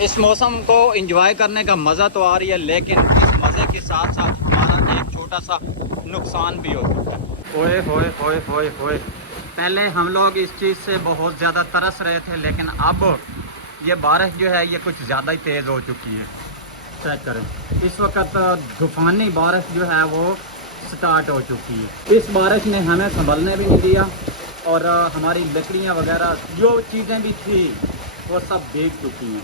इस मौसम को एंजॉय करने का मज़ा तो आ रही है, लेकिन इस मज़े के साथ साथ हमारा एक छोटा सा नुकसान भी हो सकता है। ओए होए होए होए होए, पहले हम लोग इस चीज़ से बहुत ज़्यादा तरस रहे थे, लेकिन अब ये बारिश जो है ये कुछ ज़्यादा ही तेज़ हो चुकी है। चेक करें, इस वक्त तूफ़ानी बारिश जो है वो स्टार्ट हो चुकी है। इस बारिश ने हमें संभलने भी नहीं दिया और हमारी लकड़ियाँ वगैरह जो चीज़ें भी थी वो सब भीग चुकी हैं।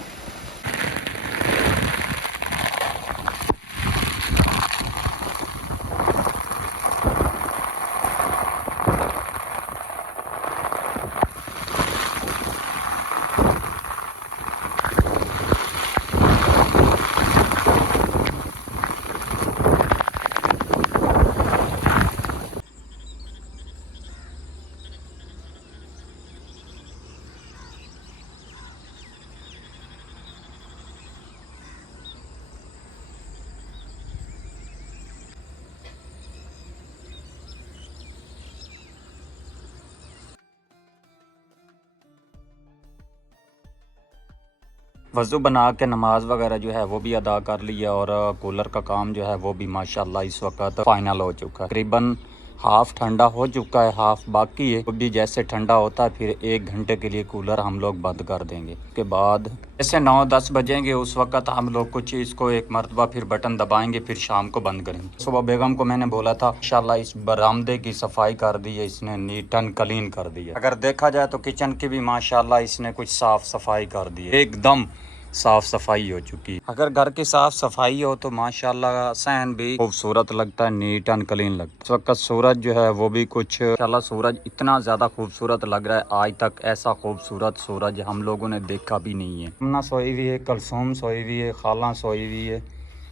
वज़ू बना के नमाज़ वगैरह जो है वो भी अदा कर लिया और कूलर का काम जो है वो भी माशाल्लाह इस वक्त फ़ाइनल हो चुका है। तकरीबन हाफ़ ठंडा हो चुका है, हाफ़ बाकी है। वो भी जैसे ठंडा होता है फिर 1 घंटे के लिए कूलर हम लोग बंद कर देंगे। उसके बाद जैसे 9-10 बजेंगे उस वक्त हम लोग कुछ इसको एक मरतबा फिर बटन दबाएंगे, फिर शाम को बंद करेंगे। सुबह बेगम को मैंने बोला था इंशाल्लाह इस बरामदे की सफाई कर दी है, इसने नीट एंड क्लीन कर दी है। अगर देखा जाए तो किचन की भी माशाल्लाह इसने कुछ साफ़ सफाई कर दी है, एकदम साफ़ सफाई हो चुकी है। अगर घर की साफ़ सफाई हो तो माशाल्लाह सहन भी खूबसूरत लगता है, नीट एंड क्लीन लगता है। इस वक्त सूरज जो है वो भी कुछ माशाल्लाह सूरज इतना ज़्यादा खूबसूरत लग रहा है, आज तक ऐसा खूबसूरत सूरज हम लोगों ने देखा भी नहीं है। हमना सोई हुई है, कलसूम सोई हुई है, खाला सोई हुई है,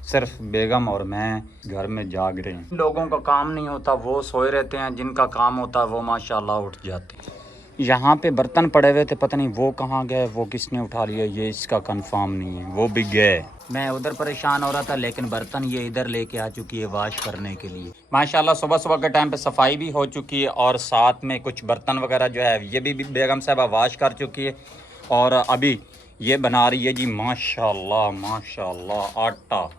सिर्फ बेगम और मैं घर में जाग रहे हैं। लोगों का काम नहीं होता वो सोए रहते हैं, जिनका काम होता है वो माशाल्लाह उठ जाते हैं। यहाँ पे बर्तन पड़े हुए थे, पता नहीं वो कहाँ गए, वो किसने उठा लिया ये इसका कंफर्म नहीं है, वो भी गए। मैं उधर परेशान हो रहा था लेकिन बर्तन ये इधर लेके आ चुकी है वाश करने के लिए। माशाल्लाह सुबह सुबह के टाइम पे सफाई भी हो चुकी है और साथ में कुछ बर्तन वगैरह जो है ये भी बेगम साहबा वाश कर चुकी है। और अभी ये बना रही है जी माशाल्लाह माशाल्लाह आटा।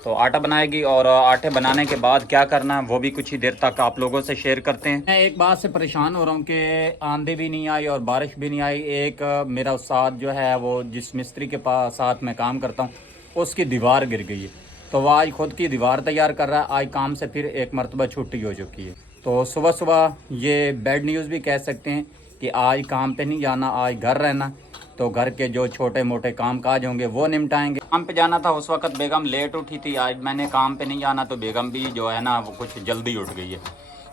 तो आटा बनाएगी और आटे बनाने के बाद क्या करना है वो भी कुछ ही देर तक आप लोगों से शेयर करते हैं। मैं एक बात से परेशान हो रहा हूँ कि आंधी भी नहीं आई और बारिश भी नहीं आई। एक मेरा उस्ताद जो है वो जिस मिस्त्री के पास साथ मैं काम करता हूँ उसकी दीवार गिर गई है, तो वह आज खुद की दीवार तैयार कर रहा है। आज काम से फिर एक मरतबा छुट्टी हो चुकी है, तो सुबह सुबह ये बैड न्यूज़ भी कह सकते हैं कि आज काम पे नहीं जाना, आज घर रहना। तो घर के जो छोटे मोटे काम काज होंगे वो निपटाएंगे। काम पे जाना था उस वक्त बेगम लेट उठी थी, आज मैंने काम पे नहीं जाना तो बेगम भी जो है ना वो कुछ जल्दी उठ गई है।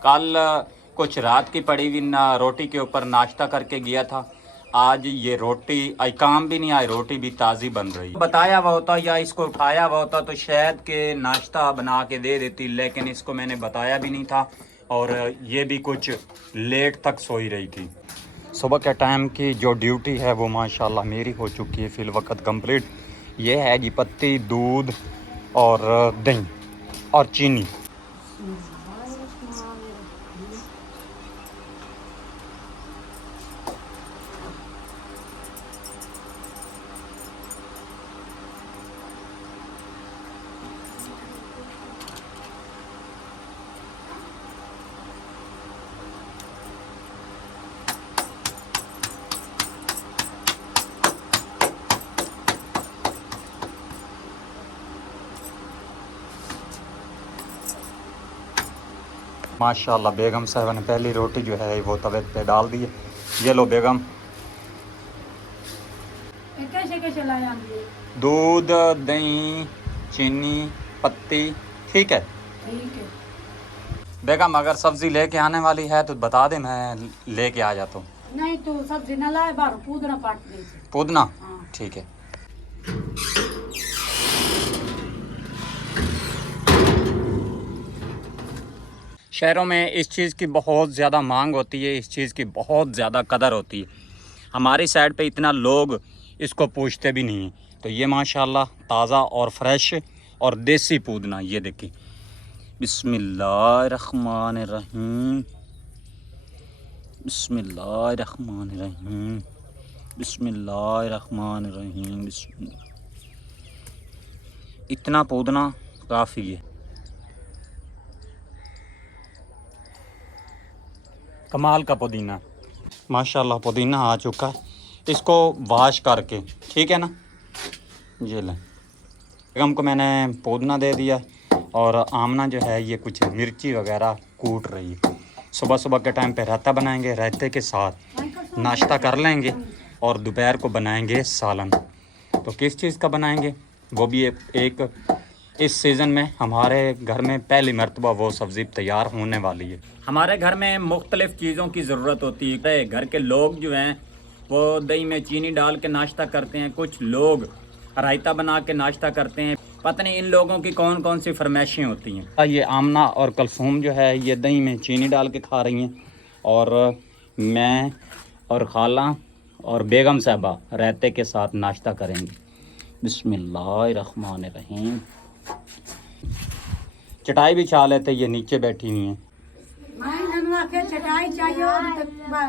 कल कुछ रात की पड़ी हुई ना रोटी के ऊपर नाश्ता करके गया था, आज ये रोटी आज काम भी नहीं आई, रोटी भी ताज़ी बन रही। बताया हुआ होता या इसको उठाया हुआ होता तो शायद के नाश्ता बना के दे देती, लेकिन इसको मैंने बताया भी नहीं था और ये भी कुछ लेट तक सोई रही थी। सुबह के टाइम की जो ड्यूटी है वो माशाल्लाह मेरी हो चुकी है फिल वक्त कंप्लीट। ये है जी पत्ती, दूध और दही और चीनी। माशाल्लाह बेगम साहब ने पहली रोटी जो है वो तवे पे डाल दी है। ये लो बेगम, कैसे कैसे लाया दूध, दही, चीनी, पत्ती, ठीक है। ठीक है। बेगम अगर सब्ज़ी लेके आने वाली है तो बता दे, मैं लेके आ जाता हूँ। नहीं तो सब्जी न लाए बार पूदना काट दे। पुदना, हाँ। ठीक है। शहरों में इस चीज़ की बहुत ज़्यादा मांग होती है, इस चीज़ की बहुत ज़्यादा कदर होती है। हमारी साइड पे इतना लोग इसको पूछते भी नहीं हैं। तो ये माशाल्लाह ताज़ा और फ्रेश और देसी पुदना, ये देखिए। बिस्मिल्लाहिर्रहमानिर्रहीम, बिस्मिल्लाहिर्रहमानिर्रहीम। बिस्मिल्लाहिर्रहमानिर्रहीम। इतना पुदीना काफ़ी है। कमाल का पुदीना माशाल्लाह। पुदीना आ चुका है, इसको वॉश करके, ठीक है ना। ये लें, बेगम को मैंने पुदीना दे दिया और आमना जो है ये कुछ मिर्ची वगैरह कूट रही है। सुबह सुबह के टाइम पे रायता बनाएंगे, रायते के साथ नाश्ता कर लेंगे और दोपहर को बनाएंगे सालन। तो किस चीज़ का बनाएंगे वो भी एक इस सीज़न में हमारे घर में पहली मरतबा वो सब्ज़ी तैयार होने वाली है। हमारे घर में मुख्तलिफ़ चीज़ों की ज़रूरत होती है। घर के लोग जो हैं वो दही में चीनी डाल के नाश्ता करते हैं, कुछ लोग रायता बना के नाश्ता करते हैं। पता नहीं इन लोगों की कौन कौन सी फरमाइशें होती हैं। ये आमना और कलसूम जो है ये दही में चीनी डाल के खा रही हैं और मैं और खाला और बेगम साहबा रायते के साथ नाश्ता करेंगे। बिस्मिल्लाहिर्रहमानिर्रहीम। चटाई बिछा लेते, ये नीचे बैठी हुई हैं। माई ननवा के चटाई चाहिए तो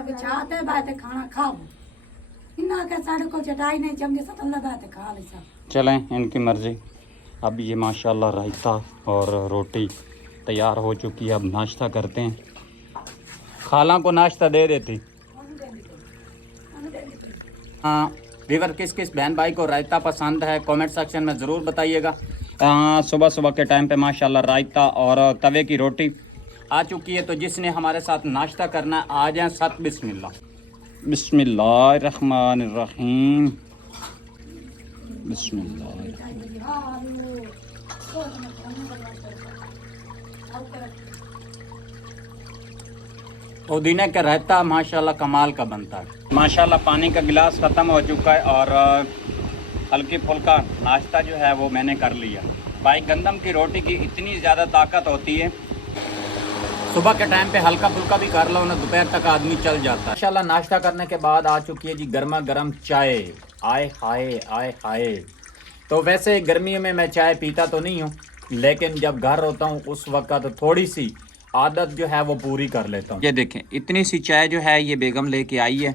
बिछाते बाते खाना खाओ। इन्ना के साढ़े को चटाई नहीं जमने से अल्लाह बाते खा ले सब। चलें, इनकी मर्ज़ी। अब ये माशाल्लाह रायता और रोटी तैयार हो चुकी है। अब नाश्ता करते हैं। खाला को नाश्ता दे देती। हाँ वीवर, किस किस बहन भाई को रायता पसंद है कमेंट सेक्शन में ज़रूर बताइएगा। सुबह सुबह के टाइम पे माशाल्लाह रायता और तवे की रोटी आ चुकी है। तो जिसने हमारे साथ नाश्ता करना है आ जाए। सत बिस्मिल्लाह। बिस्मिल्लाहिर्रहमानिर्रहीम। बिस्मिल्लाह। पुदीने का रायता माशाल्लाह कमाल का बनता है। माशाल्लाह पानी का गिलास ख़त्म हो चुका है और हल्की फुल्का नाश्ता जो है वो मैंने कर लिया। भाई गंदम की रोटी की इतनी ज़्यादा ताकत होती है, सुबह के टाइम पे हल्का फुल्का भी कर लो ना, दोपहर तक आदमी चल जाता है। माशाल्लाह नाश्ता करने के बाद आ चुकी है जी गर्मा गर्म चाय। आए हाय आए हाय। तो वैसे गर्मियों में मैं चाय पीता तो नहीं हूँ, लेकिन जब घर होता हूँ उस वक्त थोड़ी सी आदत जो है वो पूरी कर लेता हूँ। ये देखें, इतनी सी चाय जो है ये बेगम लेके आई है।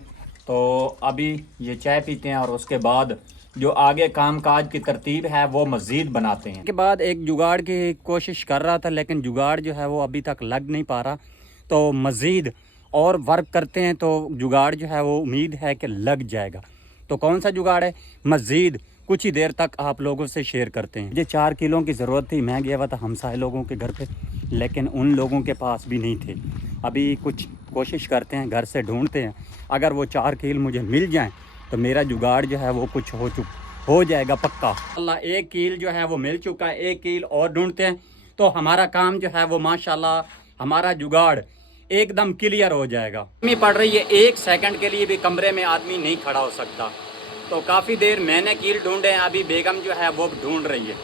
तो अभी ये चाय पीते हैं और उसके बाद जो आगे कामकाज की तरतीब है वो मज़ीद बनाते हैं। के बाद एक जुगाड़ की कोशिश कर रहा था, लेकिन जुगाड़ जो है वो अभी तक लग नहीं पा रहा। तो मज़ीद और वर्क करते हैं तो जुगाड़ जो है वो उम्मीद है कि लग जाएगा। तो कौन सा जुगाड़ है मज़ीद कुछ ही देर तक आप लोगों से शेयर करते हैं। मुझे 4 किलो की ज़रूरत थी, मैं गया हुआ था हमसाए लोगों के घर पे, लेकिन उन लोगों के पास भी नहीं थे। अभी कुछ कोशिश करते हैं, घर से ढूंढते हैं। अगर वो 4 किलो मुझे मिल जाएं तो मेरा जुगाड़ जो है वो कुछ हो जाएगा पक्का। अल्लाह 1 किलो जो है वो मिल चुका है, 1 किलो और ढूंढते हैं तो हमारा काम जो है वो माशाल्लाह हमारा जुगाड़ एकदम क्लियर हो जाएगा। गर्मी पड़ रही है, 1 सेकंड के लिए भी कमरे में आदमी नहीं खड़ा हो सकता। तो काफ़ी देर मैंने कील ढूंढे हैं, अभी बेगम जो है वो ढूंढ रही है।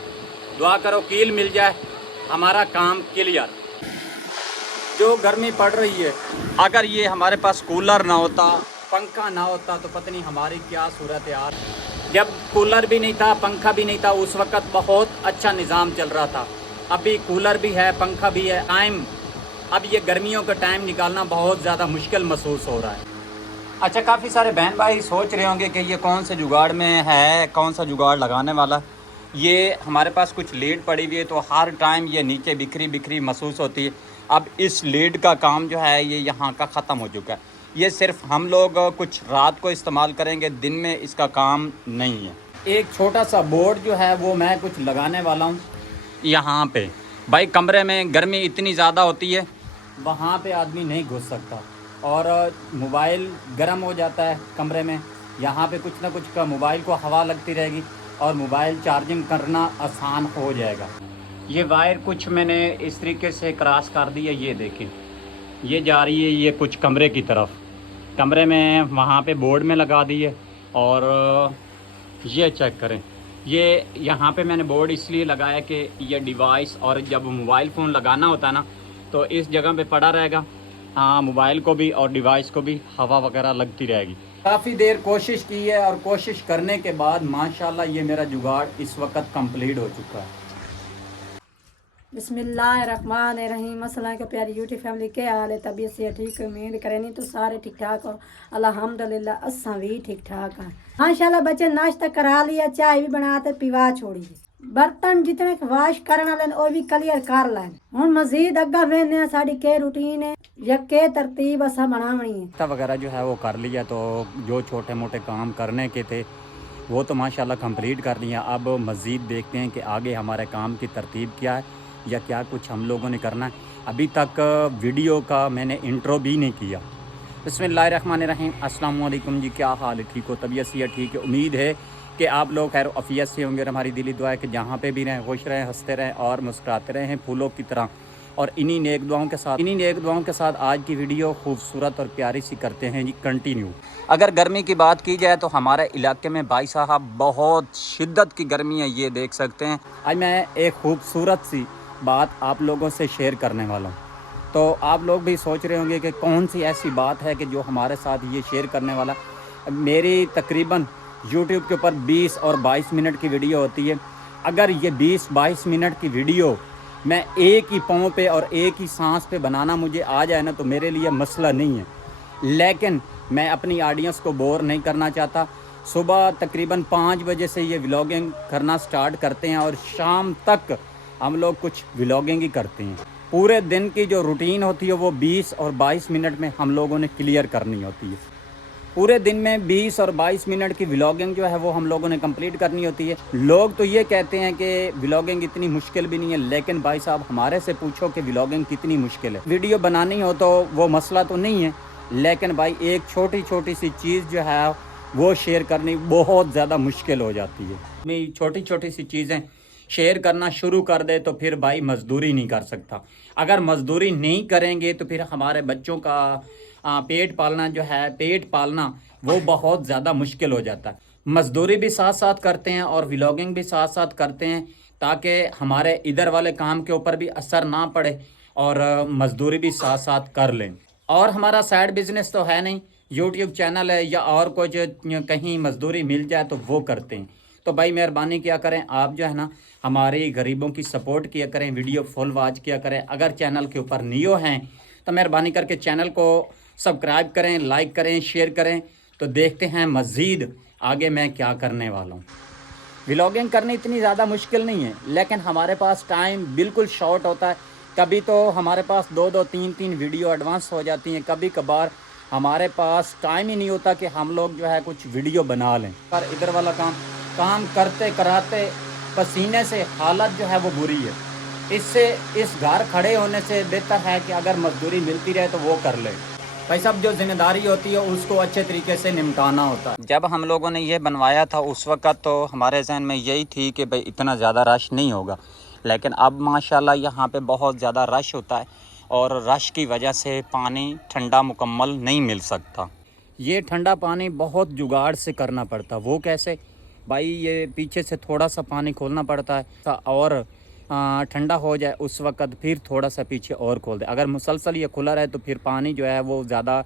दुआ करो कील मिल जाए, हमारा काम क्लियर। जो गर्मी पड़ रही है, अगर ये हमारे पास कूलर ना होता, पंखा ना होता तो पता नहीं हमारी क्या सूरत यार। जब कूलर भी नहीं था, पंखा भी नहीं था, उस वक्त बहुत अच्छा निज़ाम चल रहा था। अभी कूलर भी है, पंखा भी है। अब ये गर्मियों का टाइम निकालना बहुत ज़्यादा मुश्किल महसूस हो रहा है। अच्छा, काफ़ी सारे बहन भाई सोच रहे होंगे कि ये कौन से जुगाड़ में है, कौन सा जुगाड़ लगाने वाला। ये हमारे पास कुछ लीड पड़ी हुई है तो हर टाइम ये नीचे बिखरी बिखरी महसूस होती है। अब इस लीड का काम जो है ये यहाँ का ख़त्म हो चुका है। ये सिर्फ हम लोग कुछ रात को इस्तेमाल करेंगे, दिन में इसका काम नहीं है। एक छोटा सा बोर्ड जो है वो मैं कुछ लगाने वाला हूँ यहाँ पे। भाई कमरे में गर्मी इतनी ज़्यादा होती है, वहाँ पे आदमी नहीं घुस सकता और मोबाइल गर्म हो जाता है कमरे में। यहाँ पे कुछ ना कुछ का मोबाइल को हवा लगती रहेगी और मोबाइल चार्जिंग करना आसान हो जाएगा। ये वायर कुछ मैंने इस तरीके से क्रॉस कर दी है, ये देखें ये जा रही है ये कुछ कमरे की तरफ। कमरे में वहाँ पे बोर्ड में लगा दी है और ये चेक करें, ये यहाँ पे मैंने बोर्ड इसलिए लगाया कि ये डिवाइस और जब मोबाइल फ़ोन लगाना होता है ना तो इस जगह पे पड़ा रहेगा। हाँ, मोबाइल को भी और डिवाइस को भी हवा वगैरह लगती रहेगी। काफ़ी देर कोशिश की है और कोशिश करने के बाद माशाल्लाह ये मेरा जुगाड़ इस वक्त कंप्लीट हो चुका है। बिस्मिल्लाहिर्रहमानिर्रहीम। अस्सलाम के प्यारी यूट्यूब फैमिली के हाल है? तबीयत से ठीक उम्मीद करें नहीं तो सारे ठीक ठाक हो। अल्हम्दुलिल्लाह असा भी ठीक ठाक है माशाल्लाह। बच्चे नाश्ता करा लिया, चाय भी बनाते पिवा छोड़ी, बर्तन जितने वाश करने वाले वो भी क्लियर कर लें। हुण मजीद अग्गा वेने साड़ी के रूटीन है या के तरतीब असा बनावनी है। नाश्ता वगैरह जो है वो कर लिया, तो जो छोटे मोटे काम करने के थे वो तो माशाल्लाह कंप्लीट कर लिया। अब मज़ीद देखते हैं कि आगे हमारे काम की तरतीब क्या है या क्या कुछ हम लोगों ने करना है। अभी तक वीडियो का मैंने इंट्रो भी नहीं किया। बिस्मिल्लाहिर्रहमानिर्रहीम। अस्सलाम वालेकुम जी, क्या हाल है? ठीक हो? तबीयत से ठीक है? उम्मीद है कि आप लोग खैर अफियत से होंगे और हमारी दिली दुआ है कि जहाँ पे भी रहें खुश रहें, हंसते रहें और मुस्कुराते रहें फूलों की तरह। और इन्हीं नेक दुआओं के साथ आज की वीडियो खूबसूरत और प्यारी सी करते हैं जी कंटिन्यू। अगर गर्मी की बात की जाए तो हमारे इलाके में भाई साहब बहुत शिद्दत की गर्मी है, ये देख सकते हैं। आज मैं एक खूबसूरत सी बात आप लोगों से शेयर करने वाला हूँ। तो आप लोग भी सोच रहे होंगे कि कौन सी ऐसी बात है कि जो हमारे साथ ये शेयर करने वाला। मेरी तकरीबन YouTube के ऊपर 20 और 22 मिनट की वीडियो होती है। अगर ये 20-22 मिनट की वीडियो मैं एक ही पाँव पे और एक ही सांस पे बनाना मुझे आ जाए ना तो मेरे लिए मसला नहीं है, लेकिन मैं अपनी ऑडियंस को बोर नहीं करना चाहता। सुबह तकरीबन 5 बजे से ये व्लॉगिंग करना स्टार्ट करते हैं और शाम तक हम लोग कुछ व्लॉगिंग ही करते हैं। पूरे दिन की जो रूटीन होती है वो 20 और 22 मिनट में हम लोगों ने क्लियर करनी होती है। पूरे दिन में 20 और 22 मिनट की व्लॉगिंग जो है वो हम लोगों ने कंप्लीट करनी होती है। लोग तो ये कहते हैं कि व्लॉगिंग इतनी मुश्किल भी नहीं है, लेकिन भाई साहब हमारे से पूछो कि व्लॉगिंग कितनी मुश्किल है। वीडियो बनानी हो तो वो मसला तो नहीं है, लेकिन भाई एक छोटी छोटी सी चीज़ जो है वो शेयर करनी बहुत ज़्यादा मुश्किल हो जाती है। मैं छोटी छोटी सी चीज़ें शेयर करना शुरू कर दे तो फिर भाई मजदूरी नहीं कर सकता। अगर मजदूरी नहीं करेंगे तो फिर हमारे बच्चों का पेट पालना वो बहुत ज़्यादा मुश्किल हो जाता है। मजदूरी भी साथ साथ करते हैं और व्लॉगिंग भी साथ साथ करते हैं ताकि हमारे इधर वाले काम के ऊपर भी असर ना पड़े और मजदूरी भी साथ साथ कर लें। और हमारा साइड बिजनेस तो है नहीं, यूट्यूब चैनल है या और कुछ कहीं मजदूरी मिल जाए तो वो करते हैं। तो भाई मेहरबानी किया करें, आप जो है ना हमारे गरीबों की सपोर्ट किया करें, वीडियो फुल वॉच किया करें। अगर चैनल के ऊपर न्यू हैं तो मेहरबानी करके चैनल को सब्सक्राइब करें, लाइक करें, शेयर करें। तो देखते हैं मज़ीद आगे मैं क्या करने वाला हूँ। व्लॉगिंग करनी इतनी ज़्यादा मुश्किल नहीं है, लेकिन हमारे पास टाइम बिल्कुल शॉर्ट होता है। कभी तो हमारे पास 2-2, 3-3 वीडियो एडवांस हो जाती हैं। कभी कभार हमारे पास टाइम ही नहीं होता कि हम लोग जो है कुछ वीडियो बना लें। पर इधर वाला काम करते कराते पसीने से हालत जो है वो बुरी है। इससे इस घर खड़े होने से बेहतर है कि अगर मजदूरी मिलती रहे तो वो कर ले। भाई साहब जो जिम्मेदारी होती है उसको अच्छे तरीके से निपटाना होता है। जब हम लोगों ने ये बनवाया था उस वक़्त तो हमारे जहन में यही थी कि भाई इतना ज़्यादा रश नहीं होगा, लेकिन अब माशाल्लाह यहाँ पे बहुत ज़्यादा रश होता है और रश की वजह से पानी ठंडा मुकम्मल नहीं मिल सकता। ये ठंडा पानी बहुत जुगाड़ से करना पड़ता। वो कैसे भाई, ये पीछे से थोड़ा सा पानी खोलना पड़ता है और ठंडा हो जाए उस वक़्त फिर थोड़ा सा पीछे और खोल दे। अगर मुसलसल ये खुला रहे तो फिर पानी जो है वो ज़्यादा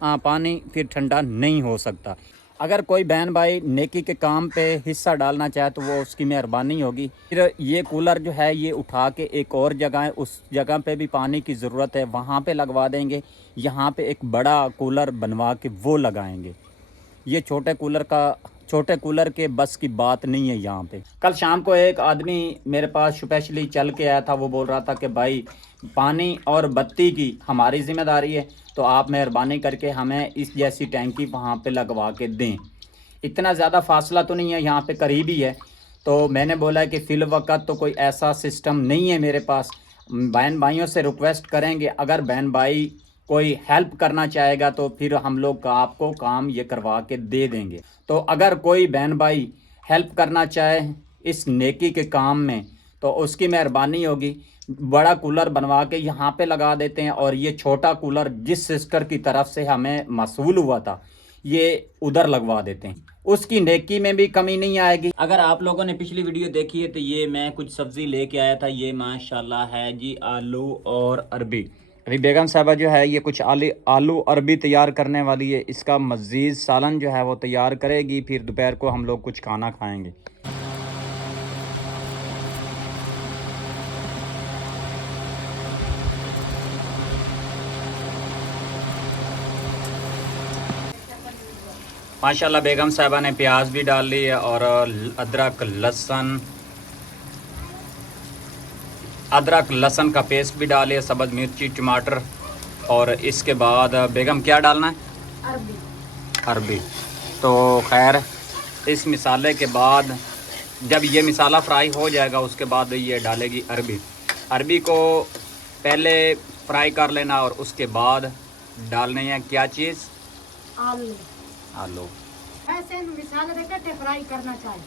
पानी फिर ठंडा नहीं हो सकता। अगर कोई बहन भाई नेकी के काम पे हिस्सा डालना चाहे तो वो उसकी मेहरबानी होगी। फिर ये कूलर जो है ये उठा के एक और जगह है, उस जगह पे भी पानी की ज़रूरत है, वहाँ पे लगवा देंगे। यहाँ पे एक बड़ा कूलर बनवा के वो लगाएंगे। ये छोटे कूलर के बस की बात नहीं है यहाँ पे। कल शाम को एक आदमी मेरे पास स्पेशली चल के आया था। वो बोल रहा था कि भाई पानी और बत्ती की हमारी ज़िम्मेदारी है, तो आप मेहरबानी करके हमें इस जैसी टैंकी वहाँ पे लगवा के दें। इतना ज़्यादा फासला तो नहीं है, यहाँ पे करीब ही है। तो मैंने बोला कि फ़िल वक़्त तो कोई ऐसा सिस्टम नहीं है मेरे पास। बहन भाइयों से रिक्वेस्ट करेंगे, अगर बहन भाई कोई हेल्प करना चाहेगा तो फिर हम लोग आपको काम ये करवा के दे देंगे। तो अगर कोई बहन भाई हेल्प करना चाहे इस नेकी के काम में तो उसकी मेहरबानी होगी। बड़ा कूलर बनवा के यहाँ पे लगा देते हैं और ये छोटा कूलर जिस सिस्टर की तरफ से हमें मसूल हुआ था ये उधर लगवा देते हैं। उसकी नेकी में भी कमी नहीं आएगी। अगर आप लोगों ने पिछली वीडियो देखी है तो ये मैं कुछ सब्ज़ी लेके आया था। ये माशाल्लाह है जी आलू और अरबी। अभी बेगम साहबा जो है ये कुछ आलू अरबी तैयार करने वाली है। इसका मज़ीद सालन जो है वो तैयार करेगी, फिर दोपहर को हम लोग कुछ खाना खाएंगे। माशाल्लाह बेगम साहबा ने प्याज भी डाल ली है और अदरक लहसुन का पेस्ट भी डालिए, सब्ज़ मिर्ची टमाटर। और इसके बाद बेगम क्या डालना है? अरबी। तो खैर इस मिसाले के बाद जब ये मिसाला फ्राई हो जाएगा उसके बाद ये डालेगी अरबी। अरबी को पहले फ्राई कर लेना और उसके बाद डालने हैं क्या चीज़? आलू। ऐसे मिसाले इकट्ठे फ्राई करना चाहिए।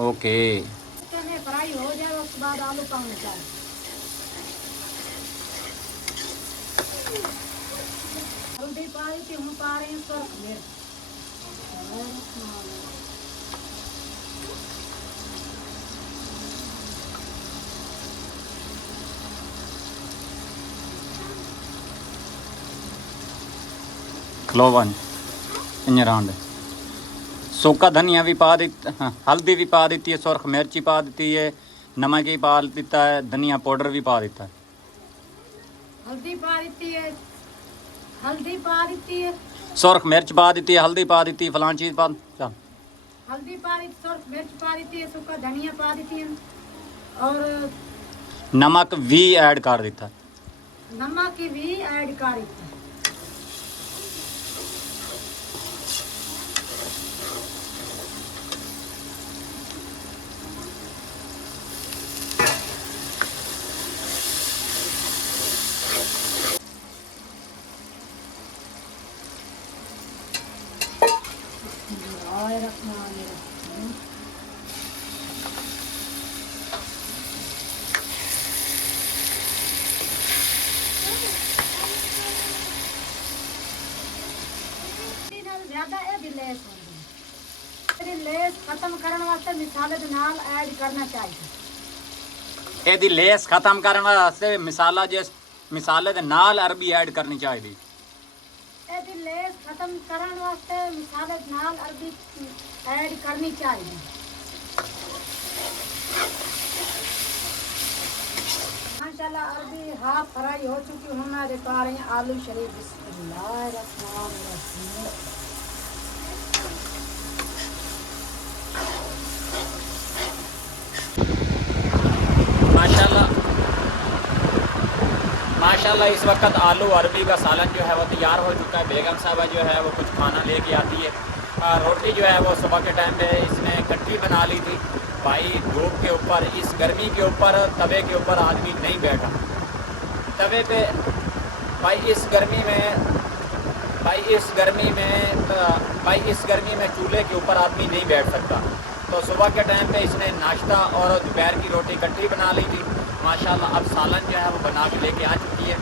ओके। में फ्राई हो जाए उसके बाद आलू पानी चाहिए। हल्दी पा रही थी, हम पा रहे हैं सुर्ख मिर्च। क्लोवन इंजरांड सूखा धनिया भी पा दी, हाँ, हल्दी भी पा देती है, सुर्ख मिर्ची पा देती है, नमक भी पा देता है, धनिया पाउडर भी पा देता है। हल्दी पा देती है, हल्दी पा देती है, सुर्ख मिर्च पा देती है, हल्दी पा देती है, फलां चीज़ पा चल। हल्दी पा देती, सुर्ख मिर्च पा देती है, सूखा धनिया पा देती है और नमक भी ऐड कर देता है। नमक भी ऐड कर देती है। लेस खत्म करने वास्ते मिसाले दे नाल ऐड करना चाहिए। एदी लेस खत्म करने वास्ते मिसाला जिस मिसाले दे नाल अरबी ऐड करनी चाहिए। एदी लेस खत्म करने वास्ते मिसाले दे नाल अरबी ऐड करनी चाहिए। माशाल्लाह अरबी हाफ फ्राई हो चुकी, हम ना पा रहे हैं आलू शरीफ। बिस्मिल्लाहिर्रहमानिर्रहीम। माशाल्लाह इस वक्त आलू अरबी का सालन जो है वो तैयार हो चुका है। बेगम साहबा जो है वो कुछ खाना लेके आती है। रोटी जो है वो सुबह के टाइम पे इसने कट्टी बना ली थी। भाई धूप के ऊपर, इस गर्मी के ऊपर, तवे के ऊपर आदमी नहीं बैठा तवे पे। भाई इस गर्मी में चूल्हे के ऊपर आदमी नहीं बैठ सकता। तो सुबह के टाइम पे इसने नाश्ता और दोपहर की रोटी इकट्ठी बना ली थी। माशाल्लाह अब सालन जो है वो बना के लेके आ चुकी है।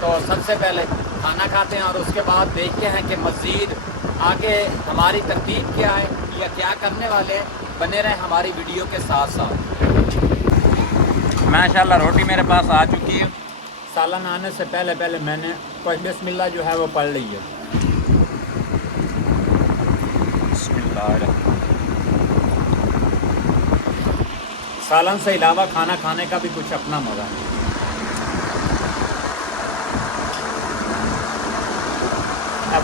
तो सबसे पहले खाना खाते हैं और उसके बाद देखते हैं कि मज़ीद आगे हमारी तरतीब क्या है या क्या करने वाले हैं। बने रहे हमारी वीडियो के साथ साथ। माशाल्लाह रोटी मेरे पास आ चुकी है। सालन आने से पहले मैंने कुछ बिस्मिल्लाह जो है वो पढ़ ली है। सालन से अलावा खाना खाने का भी कुछ अपना मज़ा है। अब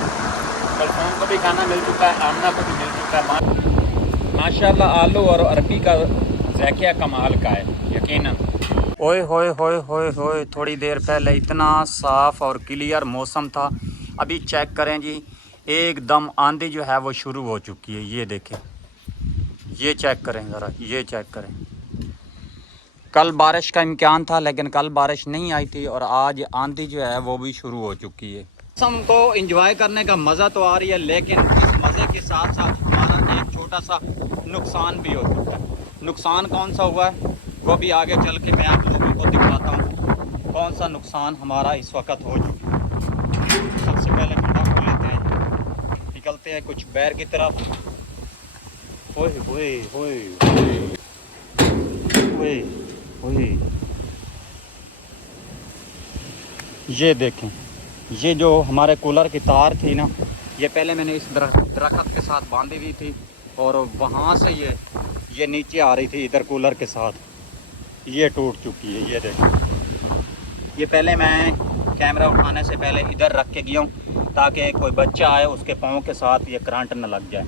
कलफोन को भी खाना मिल चुका है, आमना को भी मिल चुका है। माशाल्लाह आलू और अरबी का ज़ायक़ा कमाल का है यकीनन। ओए होए होए होए होए, थोड़ी देर पहले इतना साफ़ और क्लियर मौसम था। अभी चेक करें जी, एकदम आंधी जो है वो शुरू हो चुकी है। ये देखें, ये चेक करें ज़रा, ये चेक करें। कल बारिश का इम्कान था लेकिन कल बारिश नहीं आई थी और आज आंधी जो है वो भी शुरू हो चुकी है। मौसम को एंजॉय करने का मज़ा तो आ रही है, लेकिन इस मज़े के साथ साथ हमारा एक छोटा सा नुकसान भी हो सकता है। नुकसान कौन सा हुआ है वो भी आगे चल के मैं आप लोगों को दिखाता हूँ कौन सा नुकसान हमारा इस वक्त हो चुका है। सबसे पहले खड़ा हो लेते हैं, निकलते हैं कुछ बैर की तरफ। ओए होए होए होए होए, ये देखें, ये जो हमारे कूलर की तार थी ना, ये पहले मैंने इस दरख्त के साथ बांधी हुई थी और वहाँ से ये नीचे आ रही थी इधर कूलर के साथ। ये टूट चुकी है, ये देखें। ये पहले मैं कैमरा उठाने से पहले इधर रख के गया हूँ ताकि कोई बच्चा आए उसके पाँव के साथ ये करंट न लग जाए।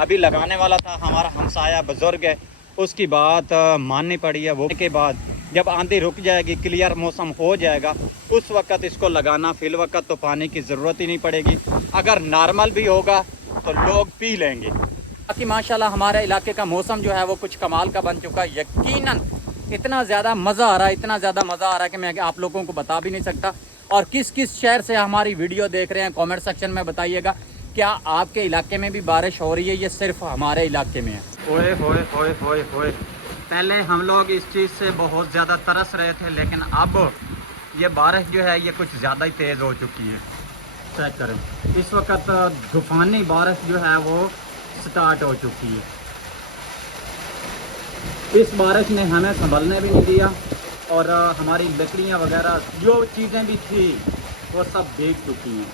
अभी लगाने वाला था, हमारा हमसाया बुज़ुर्ग है, उसकी बात माननी पड़ी है। वो के बाद जब आंधी रुक जाएगी, क्लियर मौसम हो जाएगा, उस वक़्त इसको लगाना। फिल वक़्त तो पानी की ज़रूरत ही नहीं पड़ेगी। अगर नॉर्मल भी होगा तो लोग पी लेंगे। बाकी माशाल्लाह हमारे इलाके का मौसम जो है वो कुछ कमाल का बन चुका है। यकीनन इतना ज़्यादा मज़ा आ रहा है, इतना ज़्यादा मज़ा आ रहा है कि मैं आप लोगों को बता भी नहीं सकता। और किस किस शहर से हमारी वीडियो देख रहे हैं कमेंट सेक्शन में बताइएगा। क्या आपके इलाके में भी बारिश हो रही है, ये सिर्फ हमारे इलाके में है? ओए होए होए होए होए, पहले हम लोग इस चीज़ से बहुत ज़्यादा तरस रहे थे, लेकिन अब ये बारिश जो है ये कुछ ज़्यादा ही तेज़ हो चुकी है। चेक करें, इस वक्त तूफ़ानी बारिश जो है वो स्टार्ट हो चुकी है। इस बारिश ने हमें संभलने भी नहीं दिया और हमारी लकड़ियाँ वगैरह जो चीज़ें भी थी वो सब भीग चुकी हैं।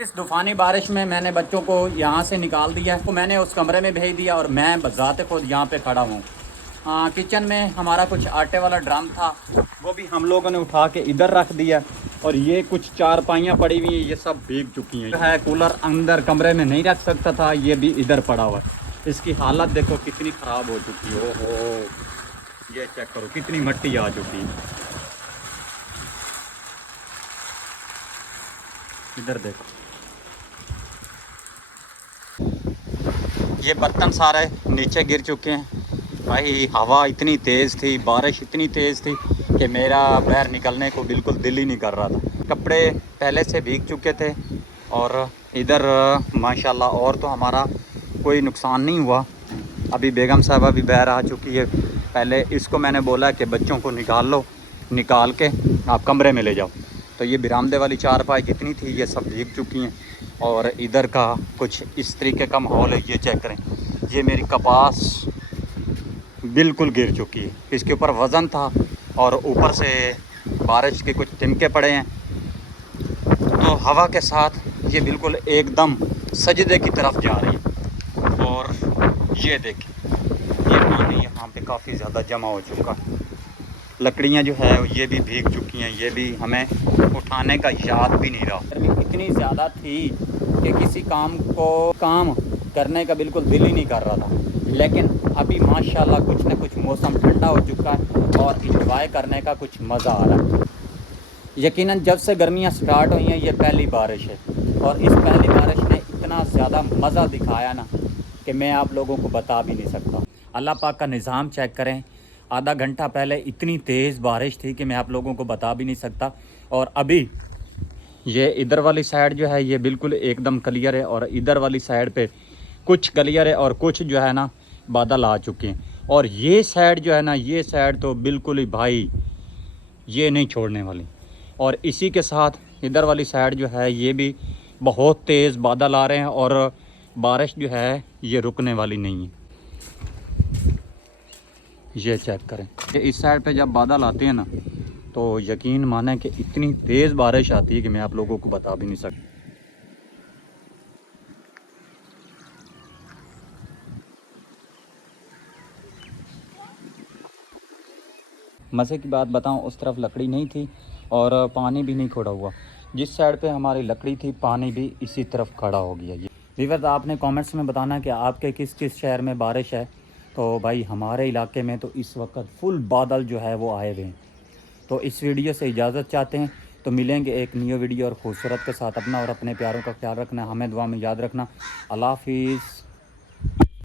इस तूफ़ानी बारिश में मैंने बच्चों को यहाँ से निकाल दिया है, तो मैंने उस कमरे में भेज दिया और मैं बज़ाते खुद यहाँ पे खड़ा हूँ। किचन में हमारा कुछ आटे वाला ड्रम था, वो भी हम लोगों ने उठा के इधर रख दिया। और ये कुछ चारपाइयाँ पड़ी हुई हैं, ये सब भीग चुकी हैं। जो है कूलर अंदर कमरे में नहीं रख सकता था, ये भी इधर पड़ा हुआ है। इसकी हालत देखो कितनी ख़राब हो चुकी है। ओहो, ये चेक करो कितनी मिट्टी आ चुकी है। इधर देखो, ये बर्तन सारे नीचे गिर चुके हैं। भाई हवा इतनी तेज़ थी, बारिश इतनी तेज़ थी कि मेरा बाहर निकलने को बिल्कुल दिल ही नहीं कर रहा था। कपड़े पहले से भीग चुके थे और इधर माशाल्लाह और तो हमारा कोई नुकसान नहीं हुआ। अभी बेगम साहबा भी बाहर आ चुकी है। पहले इसको मैंने बोला कि बच्चों को निकाल लो, निकाल के आप कमरे में ले जाओ। तो ये बरामदे वाली चारपाई जितनी थी ये सब भीग चुकी हैं। और इधर का कुछ इस तरीके का माहौल है। ये चेक करें, ये मेरी कपास बिल्कुल गिर चुकी है। इसके ऊपर वज़न था और ऊपर से बारिश के कुछ तिनके पड़े हैं, तो हवा के साथ ये बिल्कुल एकदम सजदे की तरफ जा रही है। और ये देखिए, ये पानी यहाँ पे काफ़ी ज़्यादा जमा हो चुका है। लकड़ियाँ जो है ये भी भीग चुकी हैं, ये भी हमें उठाने का याद भी नहीं रहा। गर्मी इतनी ज़्यादा थी कि किसी काम करने का बिल्कुल दिल ही नहीं कर रहा था। लेकिन अभी माशाल्लाह कुछ न कुछ मौसम ठंडा हो चुका है और इंजॉय करने का कुछ मज़ा आ रहा है। यकीनन जब से गर्मियाँ स्टार्ट हुई हैं ये पहली बारिश है और इस पहली बारिश ने इतना ज़्यादा मज़ा दिखाया ना कि मैं आप लोगों को बता भी नहीं सकता। अल्लाह पाक का निज़ाम चेक करें, आधा घंटा पहले इतनी तेज़ बारिश थी कि मैं आप लोगों को बता भी नहीं सकता। और अभी ये इधर वाली साइड जो है ये बिल्कुल एकदम क्लियर है और इधर वाली साइड पे कुछ क्लियर है और कुछ जो है ना बादल आ चुके हैं। और ये साइड जो है ना, ये साइड तो बिल्कुल ही भाई ये नहीं छोड़ने वाली। और इसी के साथ इधर वाली साइड जो है ये भी बहुत तेज़ बादल आ रहे हैं और बारिश जो है ये रुकने वाली नहीं है। ये चेक करें कि इस साइड पे जब बादल आते हैं ना तो यकीन माने कि इतनी तेज़ बारिश आती है कि मैं आप लोगों को बता भी नहीं सकता। मज़े की बात बताऊं, उस तरफ लकड़ी नहीं थी और पानी भी नहीं खोड़ा हुआ। जिस साइड पे हमारी लकड़ी थी पानी भी इसी तरफ खड़ा हो गया। ये व्यूअर्स, आपने कमेंट्स में बताना कि आपके किस किस शहर में बारिश है। तो भाई हमारे इलाके में तो इस वक्त फुल बादल जो है वो आए हुए हैं। तो इस वीडियो से इजाज़त चाहते हैं, तो मिलेंगे एक न्यू वीडियो और खूबसूरत के साथ। अपना और अपने प्यारों का ख्याल रखना, हमें दुआ में याद रखना। अल्लाह हाफिज़।